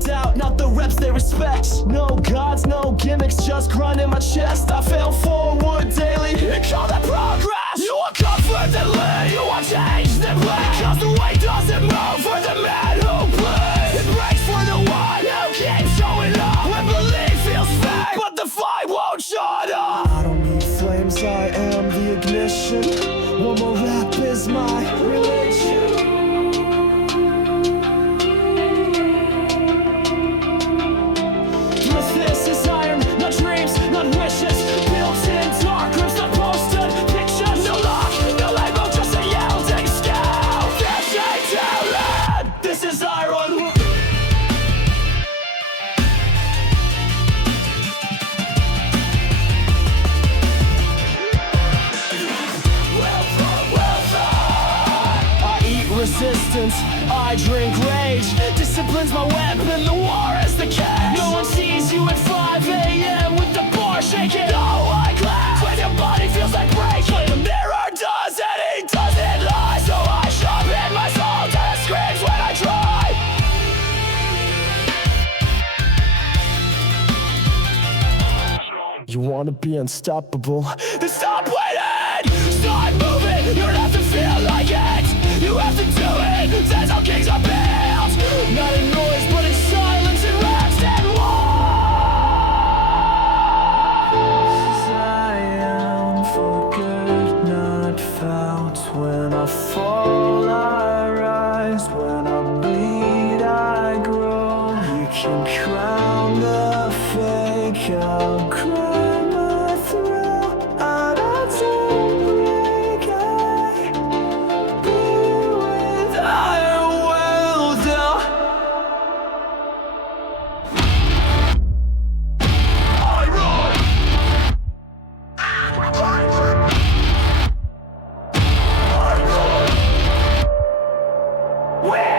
doubt, not the reps they respect. No gods, no gimmicks, just grind in my chest. I fail forward daily, call that progress. You want comfort that lay, you want change that play. Cause the weight doesn't move for the man who plays. It breaks for the one who keeps showing up. When belief feels fake, but the fight won't shut up. I don't need flames, I am the ignition. One more rap is my religion. This is iron, not dreams, not wishes. Built in dark rooms, not posted pictures. No lock, no label, just a yielding scout. This ain't too loud. This is iron. Resistance, I drink rage. Discipline's my weapon, the war is the cage. No one sees you at 5 a.m. with the bar shaking. No one claps when your body feels like breaking. But the mirror does and he doesn't lie. So I sharpen my soul till it screams when I try. You wanna be unstoppable? Then stop waiting! Start moving! You don't have to feel like it! You have to do it! That's how kings are built! Not in noise, but in silence and rest and war! I am for good, not felt. When I fall, I rise. When I bleed, I grow. You can crown the fake, I'll cry my throat. I don't break,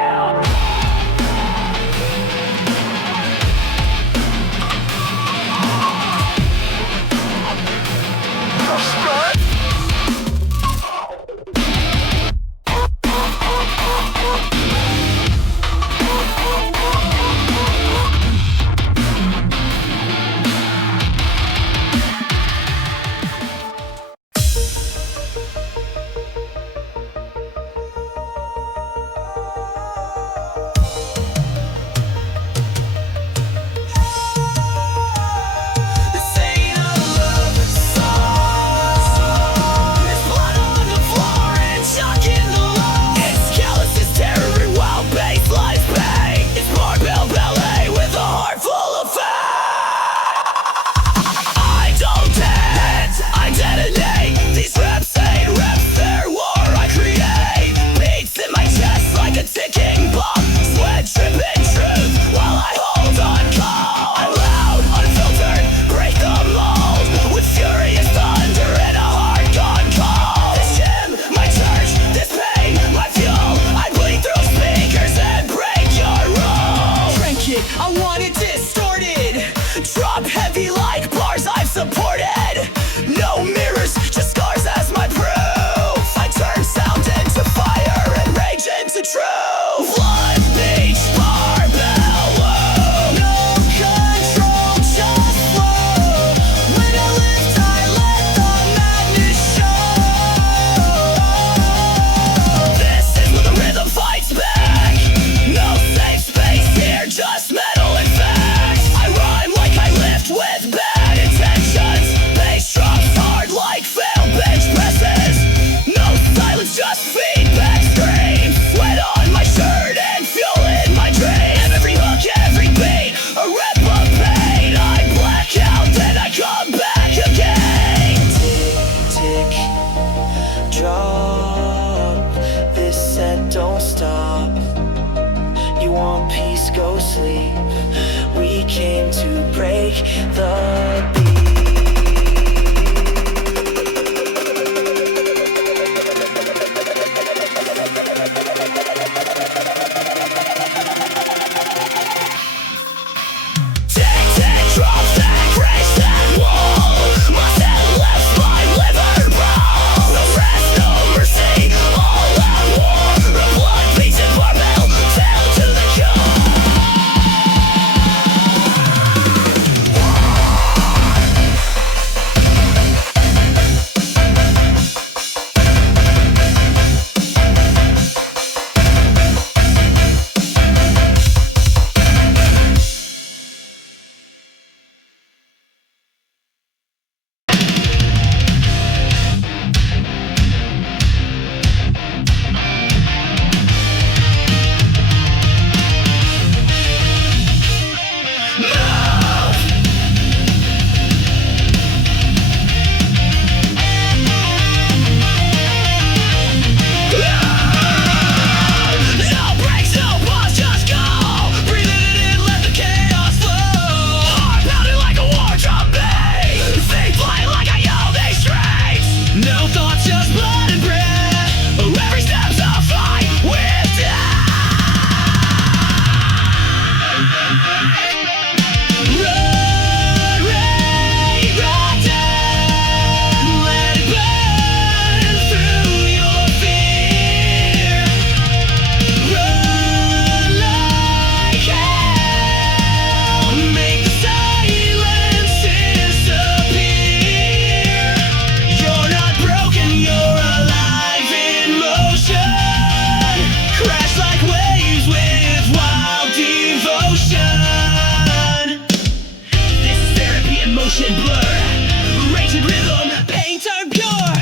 motion blur, raging rhythm, paint are pure.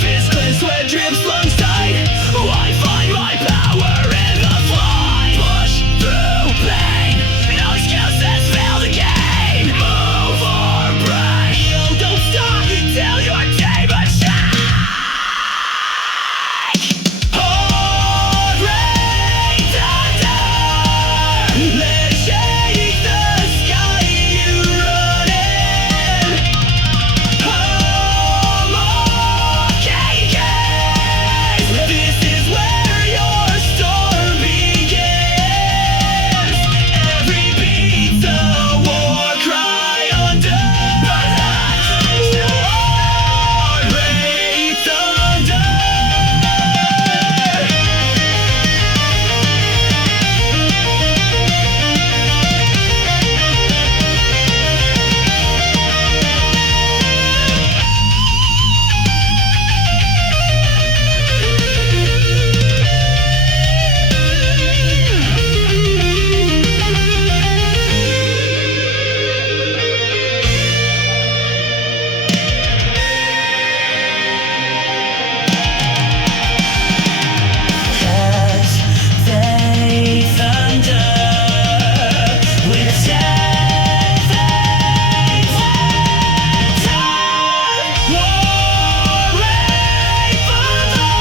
Fist clenched, sweat drips, lungs tight. I find my power in the flight. Push through pain, no excuses, fail the game. Move or break, don't stop till your demon shake. Heart rate thunder, let it shake the sky you run in. Home arcade, this is where your storm begins. Every beat's a war cry under. Heart rate thunder. As they thunder, with a set face war ray thunder,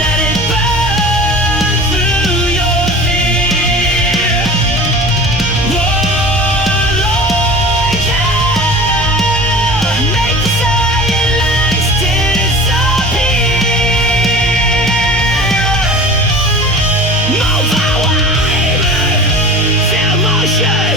let it burn through your fear. Warlike hell, make the silence disappear. Move away, feel motion.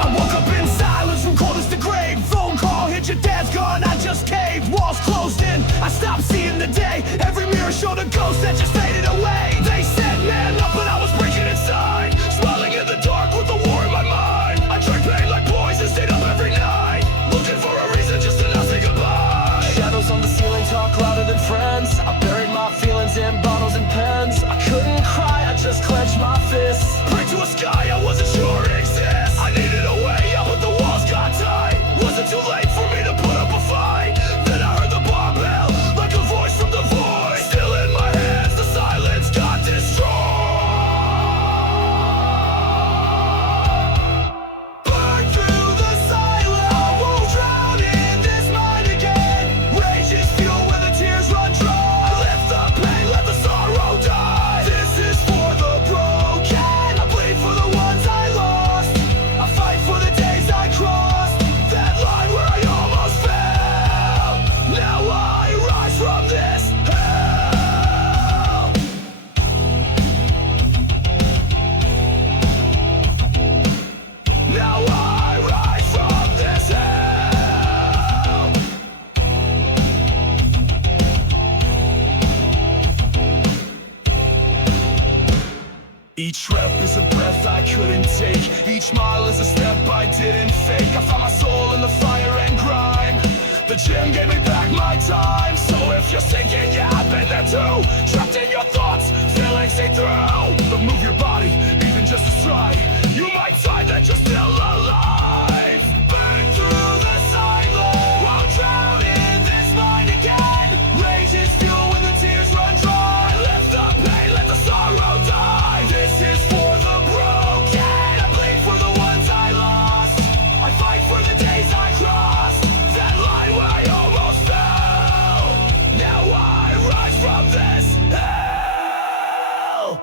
I woke up in silence from cold as the grave. Phone call, hit your dad's gone, I just caved. Walls closed in, I stopped seeing the day. Every mirror showed a ghost that just faded away. They said man up, but I was breaking inside. Smiling in the dark with a war in my mind. I drank pain like poison, stayed up every night, looking for a reason just to not say goodbye. Shadows on the ceiling talk louder than friends. I buried my feelings in bottles and pens. I couldn't cry, I just clenched my fists. Pray to a sky I wasn't sure exists. I needed a way out, but the walls got tight. Was it too late for me to put up a fight? Then I heard the barbell, like a voice from the void. Still in my hands, the silence got destroyed. Burn through the silence, I won't drown in this mind again. Rage is fuel when the tears run dry. I lift the pain, let the sorrow die. This is for the broken, I bleed for the ones I lost. I fight for the days I crossed, that line where I almost fell. Now I rise from this hell. Now I rise from this hell. Each rep is a breath I couldn't take. Each mile is a step I didn't fake. I found my soul in the fire and grime. The gym gave me back my time. So if you're sinking, yeah, I've been there too. Trapped in your thoughts, feelings see through. But move your body, even just a stride. You might find that you're still alive. Burn through the silence, won't drown in this mind again. Rage is fuel when the tears run dry. Lift the pain, let the sorrow die. This is for the broken, I bleed for the ones I lost. I fight for the days I crossed, that line where I almost fell. Now I rise from this hell.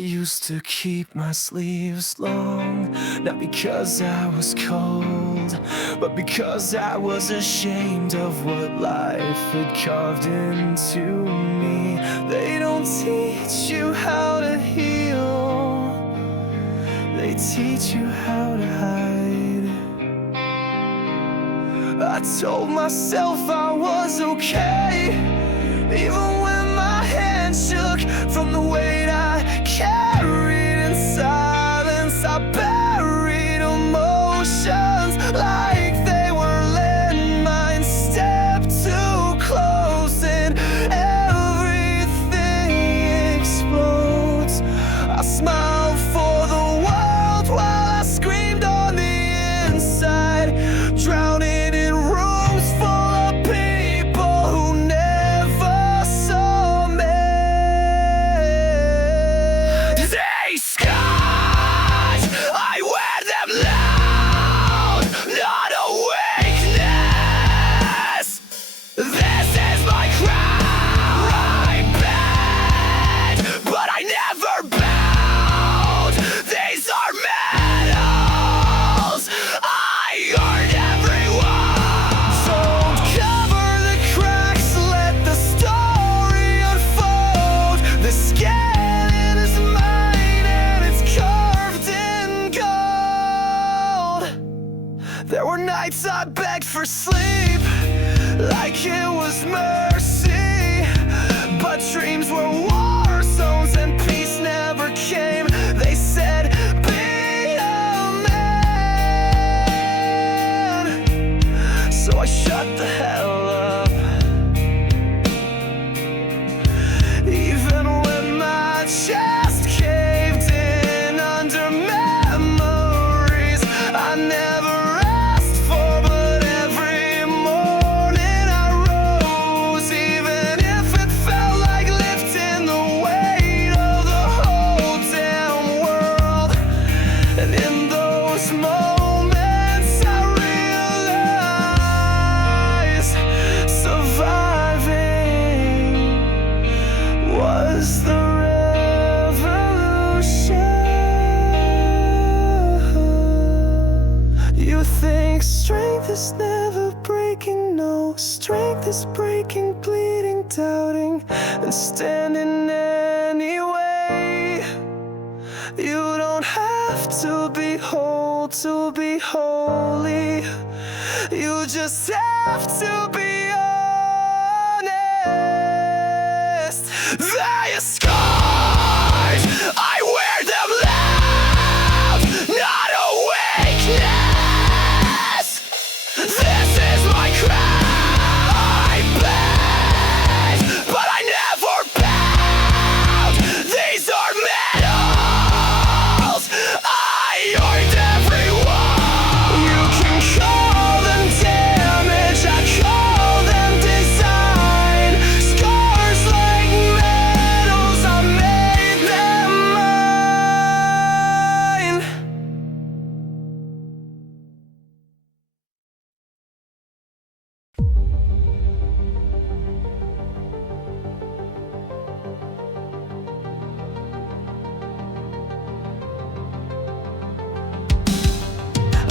used to keep my sleeves long, not because I was cold, but because I was ashamed of what life had carved into me. They don't teach you how to heal, they teach you how to hide. I told myself I was okay, even when my hands shook from the weight I carried in silence. I buried emotions like they were landmines, stepped too close and everything explodes. I smiled for the world while I screamed on the inside, drowning in rooms full of people who never saw me. These scars, I wear them loud, not a weakness. This is my crown. I bend, but I never bowed. These are medals I earned every one. Don't cover the cracks, let the story unfold. The skin is mine and it's carved in gold. There were nights I begged for sleep, like it was mercy, but dreams were war zones and peace never came. They said, be a man. So I shut the hell up, even when my chest caved in under memories I never asked for. But every morning I rose, even if it felt like lifting the weight of the whole damn world. And in those moments I realized surviving was the revolution. You think strength is never breaking, no, strength is breaking, bleeding, doubting, and standing anyway. You don't have to be whole to be holy, you just have to be honest. They're scars, I wear them loud, not a weakness. This is my crown. I bend, but I never bowed. These are medals I earned every one. You can call them damage, I call them design. Scars like medals, I made them mine.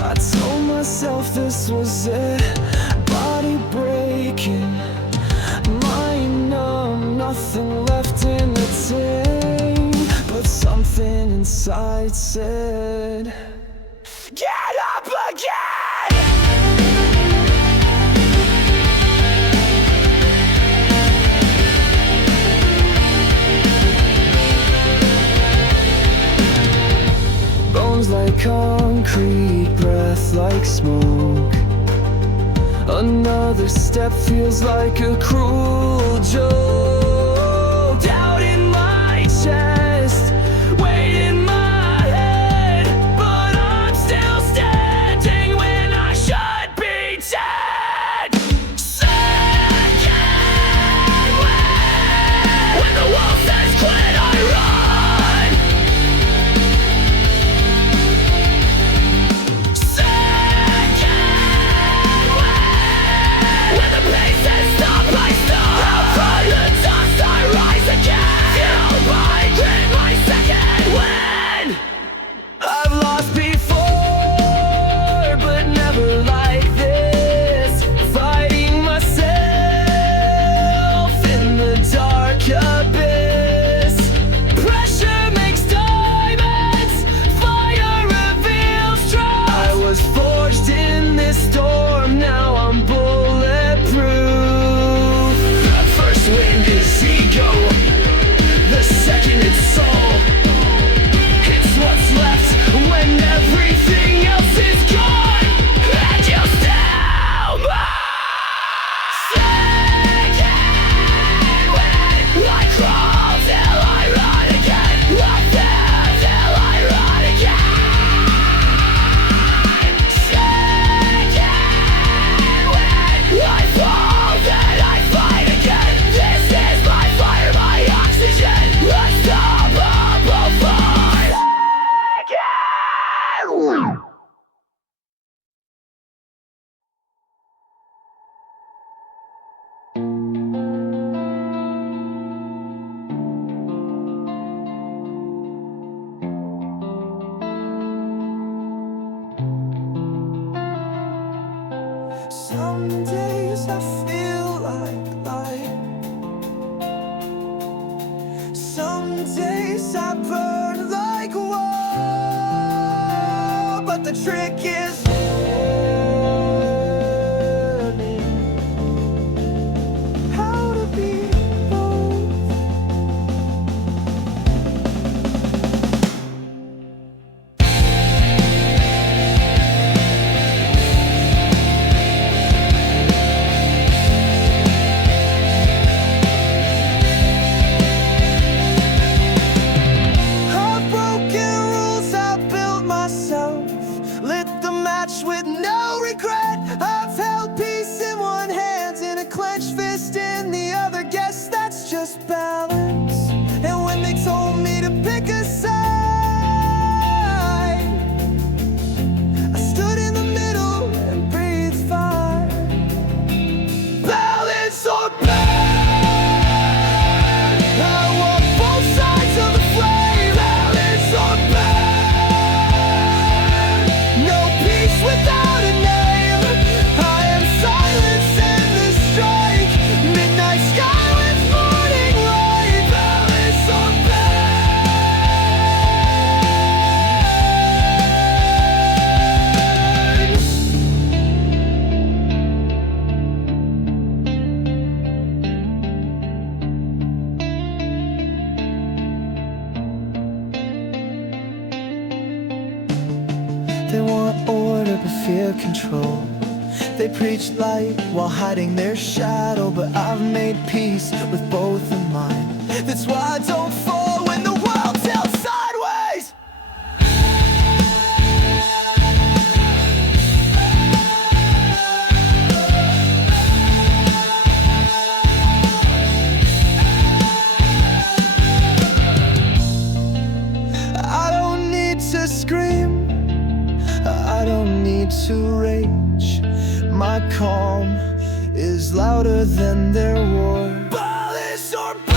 I told myself this was it, body breaking, mind numb, nothing left in the tank. But something inside said, get up again! Bones like concrete, breath like smoke. Another step feels like a cruel joke. Doubt in my chest, weight in my head, but I'm still standing when I should be dead. Second wind, when the world says quit, I run. Second wind, when the pace says stop, I stop. Out from the dust Some days I feel like light. Some days I burn like wood. But the trick is learning how to be both. With no regret, I've held peace in one hand and a clenched fist in the other. Guess that's just balance. And when they told me to pick a side, I stood in the middle and breathed fire. Balance or burn, I walk both sides of the flame. Balance or burn, no peace without a name. I am silence in the strike, midnight sky with morning light. Balance or They want order but fear control. They preach light while hiding their shadow, but I've made peace with both in mind. That's why I don't fall when the world tilts sideways. I don't need to scream, I don't need to rage. My calm is louder than their war. Balance or burn,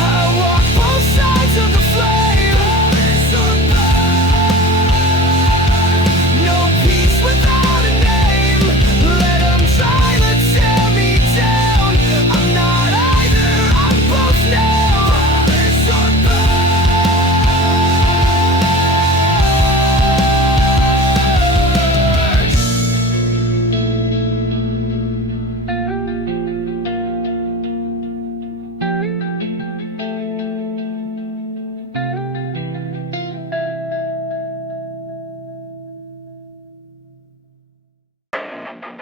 I walk both sides of the flame. Balance or burn, no peace without a name. Let them try to tear me down. I'm not either, I'm both now. Balance or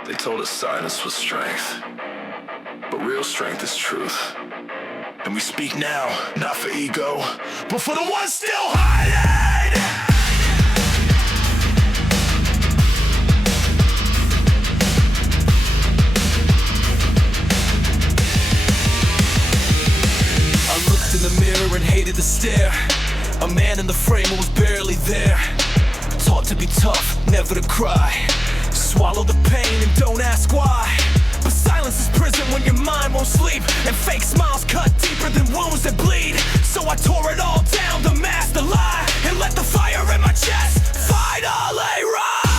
They told us silence was strength, but real strength is truth. And we speak now, not for ego, but for the ones still hiding. I looked in the mirror and hated the stare. A man in the frame who was barely there. Taught to be tough, never to cry. Swallow the pain and don't ask why. But silence is prison when your mind won't sleep, and fake smiles cut deeper than wounds that bleed. So I tore it all down, the mask, the lie, and let the fire in my chest finally rise.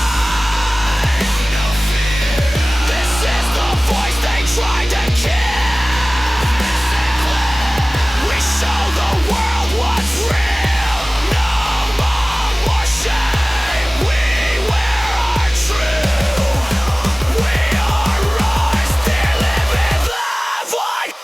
No fear. This is the voice they tried to kill. We show the world what's real. No more shame. We wear our truth. We are rise. They're living life like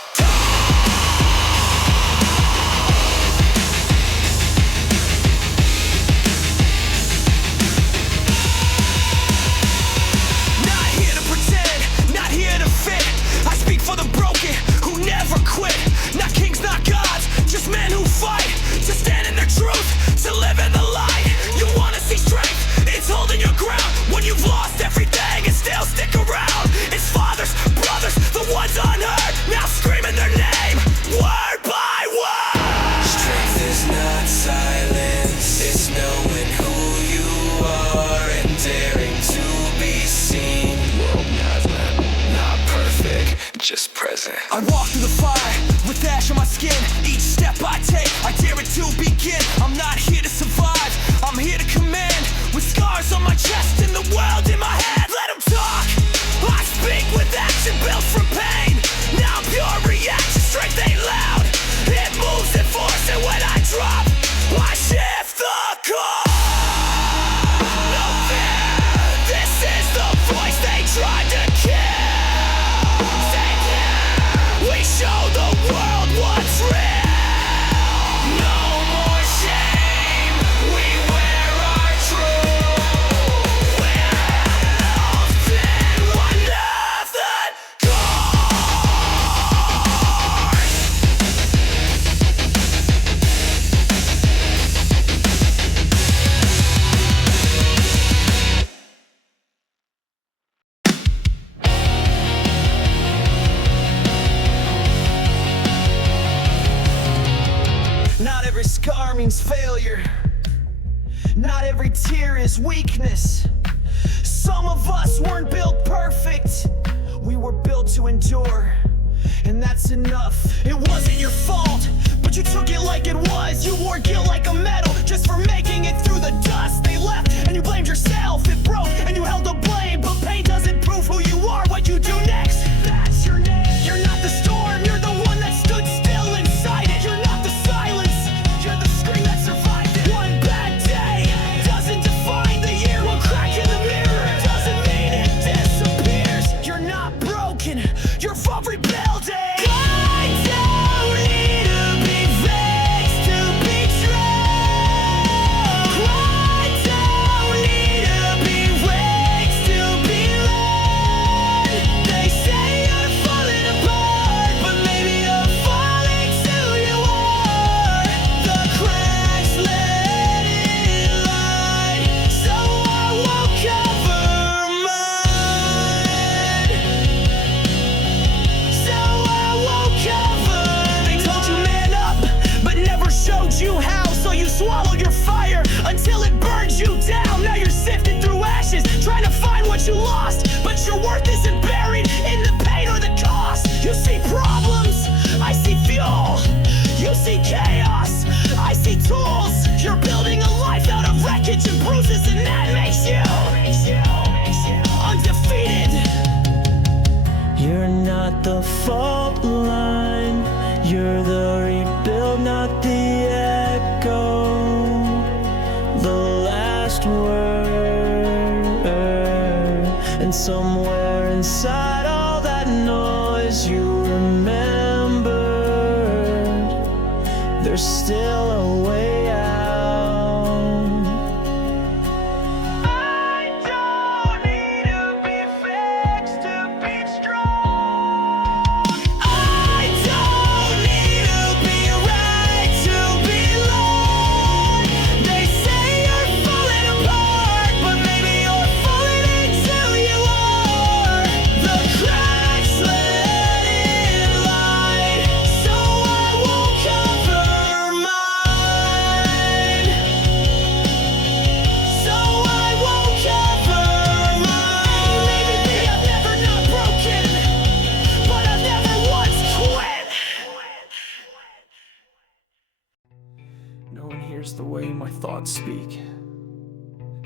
not here to pretend, not here to fit. I speak for the broken who never quit. Not kings, not gods, just men who fight to stand in their truth, to live in the light. You wanna see strength? It's holding your ground when you've lost everything and still stick around. It's fathers, brothers, the ones unheard, now screaming their name, word by word. Strength is not silence, it's knowing who you are and daring to be seen. World not perfect, just present. I walk through the fire with ash on my skin. Each step I take, I dare it to begin. I'm not here to survive, I'm here to command. With scars on my chest and the world in my head. Not every tear is weakness. Some of us weren't built perfect. We were built to endure, and that's enough. It wasn't your fault, but you took it like it was. You wore guilt like a medal just for making it through the dust. They left and you blamed yourself. It broke and you held the blame, but pain doesn't prove who you are. What you do next, that's your name. You're not the storm, you're the one that stood still inside it. You're not the silence, you're the scream that survived it. One bad day doesn't define the year. One crack in the mirror doesn't mean it disappears. You're not broken, you're for rebuilding. I don't need to be fixed to be strong. I don't need to be waked to be loved. They say you're falling apart, but maybe you're falling to you are. The cracks let in light, so I won't cover mine. So I won't cover. They told you man up, but never showed you how. So you swallowed your fire until it burned you down. Now you're sifting through ashes, trying to find what you lost. But your worth isn't buried in the pain or the cost. You see problems, I see fuel. You see chaos, I see tools. You're building a life out of wreckage and bruises, and that makes you undefeated. You're not the fault line, you're the rebuild, not the echo. The last word, and somewhere inside all that noise you remembered there's still a way out. I don't need to be fixed to be strong. I don't need to be right to be loved. They say you're falling apart, but maybe you're falling into you are. The cracks let in light, so I won't cover mine. So I won't cover mine. Maybe I've never not broken, but I've never once quit. No one hears the way my thoughts speak.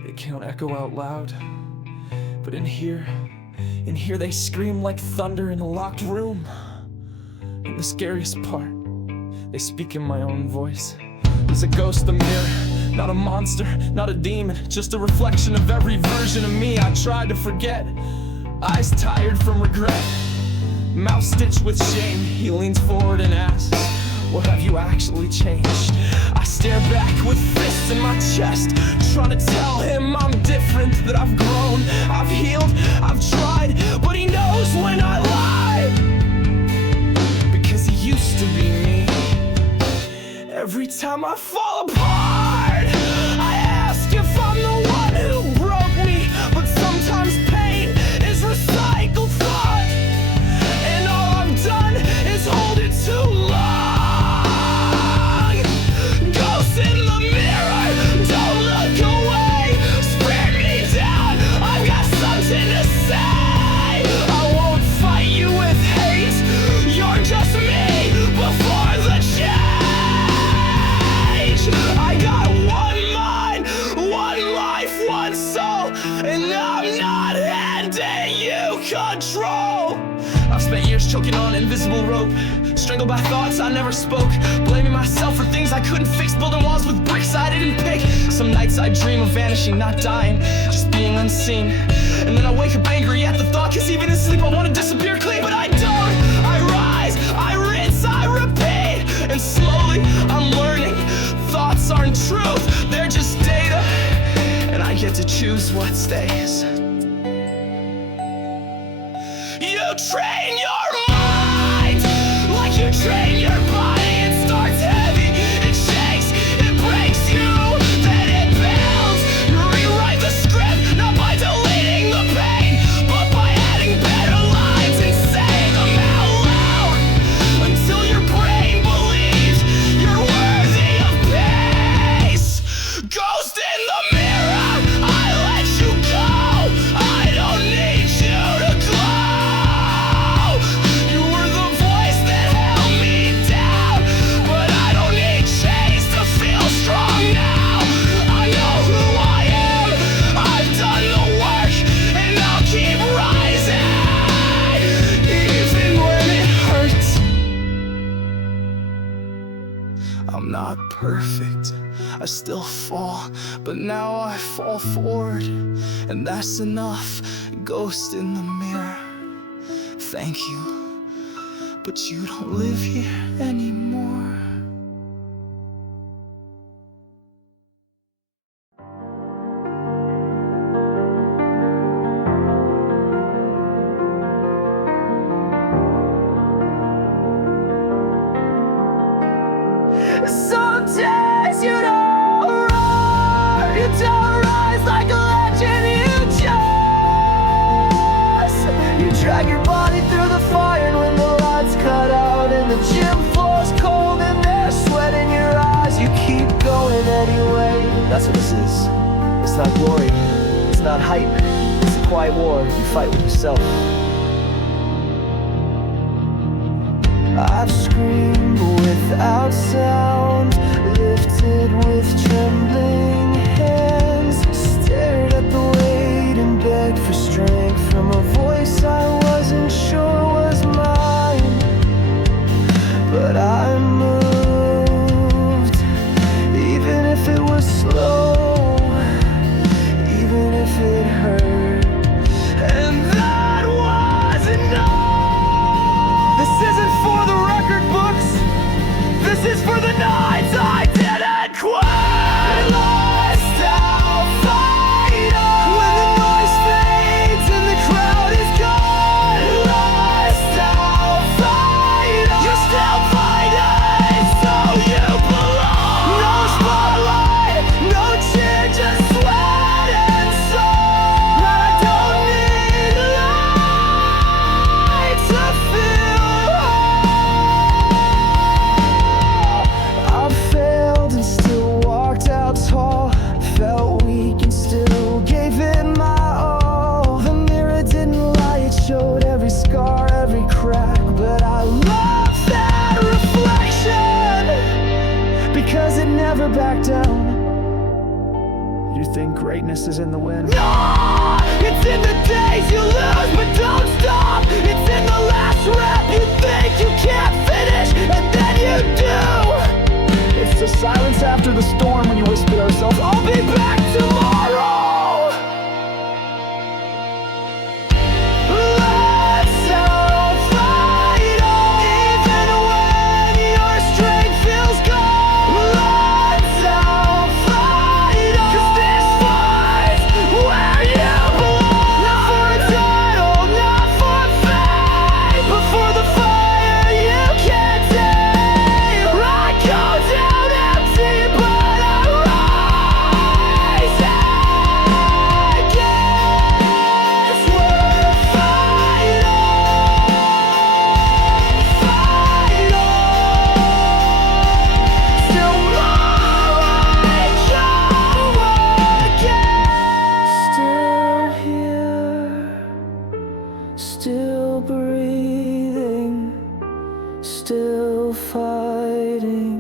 They can't echo out loud. But in here they scream like thunder in a locked room. And the scariest part, they speak in my own voice. There's a ghost, a mirror, not a monster, not a demon, just a reflection of every version of me I tried to forget. Eyes tired from regret, mouth stitched with shame. He leans forward and asks, what have you actually changed? I stare back with fists in my chest, trying to tell him I'm different, that I've grown, I've healed, I've tried, but he knows when I lie, because he used to be me. Every time I fall apart, I ask if I'm the one who broke me, but sometimes pain is recycled thought, and all I've done is hold it too long. Ghosts in the mirror, don't look away, spread me down, I've got something to say. I won't fight you with hate, you're just me before the change. I got one mind, one life, one soul, and I'm not handing you control. I've spent years choking on invisible rope, strangled by thoughts I never spoke, blaming myself for things I couldn't fix, building walls with bricks I didn't pick. Some nights I dream of vanishing, not dying, just being unseen. And then I wake up angry at the thought, cause even in sleep I want to disappear clean, but I don't. I rise, I rinse, I repeat, and slowly I'm learning thoughts aren't truth, they're just data, and I get to choose what stays. You train your mind like you train your body. It starts heavy, it shakes, it breaks you, then it builds. You rewrite the script, not by deleting the pain, but by adding better lines and saying them out loud, until your brain believes you're worthy of peace. Goes ghost in the mirror. I let you go. I don't need you to glow. You were the voice that held me down, but I don't need chains to feel strong now. I know who I am. I've done the work, and I'll keep rising, even when it hurts. I'm not perfect, I still fall, but now I fall forward, and that's enough. Ghost in the mirror, thank you, but you don't live here anymore. Some days you don't roar, you don't rise like a legend, you drag your body through the fire, and when the lights cut out and the gym floor's cold and there's sweat in your eyes, you keep going anyway. That's what this is. It's not glory, it's not hype, it's a quiet war you fight with yourself. I've screamed without sound, lifted with trembling hands, stared at the weight and begged for strength from a voice I wasn't sure was mine. But I moved, even if it was slow, even if it hurt, and that was enough. This isn't for the record books, this is for the nights I didn't quit. Lost, I'll fight on. When the noise fades and the crowd is gone. Lost, I'll fight on. You're still fighting, so you belong. No spotlight, no cheer, just sweat and soul. But I don't need light to feel whole. I failed and still walked out tall, felt weak and still gave it my all. The mirror didn't lie, it showed every scar, every crack, but I love that reflection because it never backed down. You think greatness is in the wind? No, it's in the days you lose but don't stop. It's in the last rep you think you can't finish and then you do. It's the silence after the storm when you whisper to yourself, I'll be back tomorrow. Let's all fight on, even when your strength feels gone. Let's all fight on, 'cause this fight's where you belong. Not for a title, not for fame, but for the fire you can't tame. I go down empty, but I rise again. It's worth fight on, fight on. Tomorrow I go again. Still here, still breathing, still fighting.